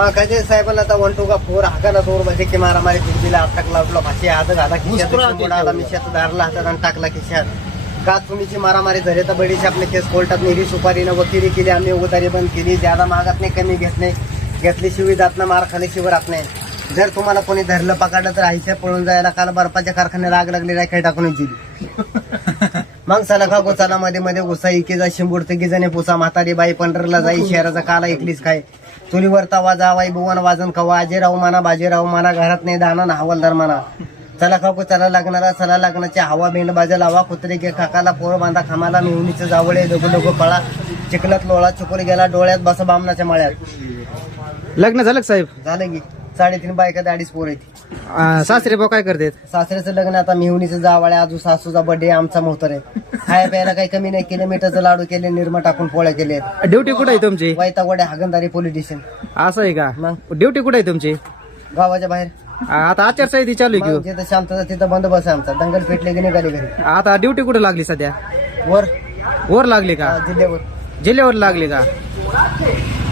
हाँ कैसे साहेब आता वन टू का फोर हाकाला दोर बजे की मारा मारी दिला. आता लावला भाषे हात घाला खिशात मोडाला मिशात दारला हातात आणि टाकला खिशात. गात तुम्हीची मारामारी झाली? तर बडीची आपले केस कोर्टात नेली सुपारीनं वकिली केली. आम्ही उदारी बंद केली. ज्यादा मागत नाही कमी घेत नाही. घेतल्याशिवाय जात ना मार खाल्याशिवाय राहत नाही. जर तुम्हाला कोणी धरलं पकडलं तर आईच्या पळून जायला काल बर्फाच्या कारखान्यात आग लागली नाही काही टाकून दिली मग चला का गोचाला मध्ये मध्ये उसा इकेजा शिंबूड तिघीजणे पुसा म्हातारी बाई पंढरला जाई शहराचा काला ऐकलीच काय? चुलीवर तवा जावाई बुवन वाजन कवा आजेराव माना बाजीराव माना घरात नाही दाना ना हवालदार माना चला काकू चला लग्नाला चला लग्नाची हवा बेंड बाजा लावा कुत्रे गे काकाला पोर बांधा खामाला मिळवणीचं जावळे दोघं दोघं पळा. चिखलात लोळा चुकून गेला डोळ्यात बसा बामणाच्या मळ्यात. लग्न झालं का साहेब? झालं की. साडेतीन बायका दाडीच पोर येते अं, सासरे भाऊ काय करतात? सासऱ्याचं लग्न आता मिहुनीचं जावाळ्या आजू सासूचा बर्थडे आमचा मोहतर आहे. खाया प्यायला काही कमी नाही किलोमीटरचं लाडू केले निर्मा टाकून पोळ्या केले ड्युटी कुठे आहे तुमची? वैतागोड्या हागंदारी पोलीस स्टेशन असं आहे का? मग? ड्युटी कुठे आहे तुमची? गावाच्या बाहेर. आता आचारसंहिता चालू आहे मग की जिथं शांतता तिथं बंदोबस्त आहे आमचा. दंगल पेटले की निघाली घरी? हो? आता ड्युटी कुठे लागली सध्या? वर. वर लागली का? जिल्ह्यावर. जिल्ह्यावर लागली का?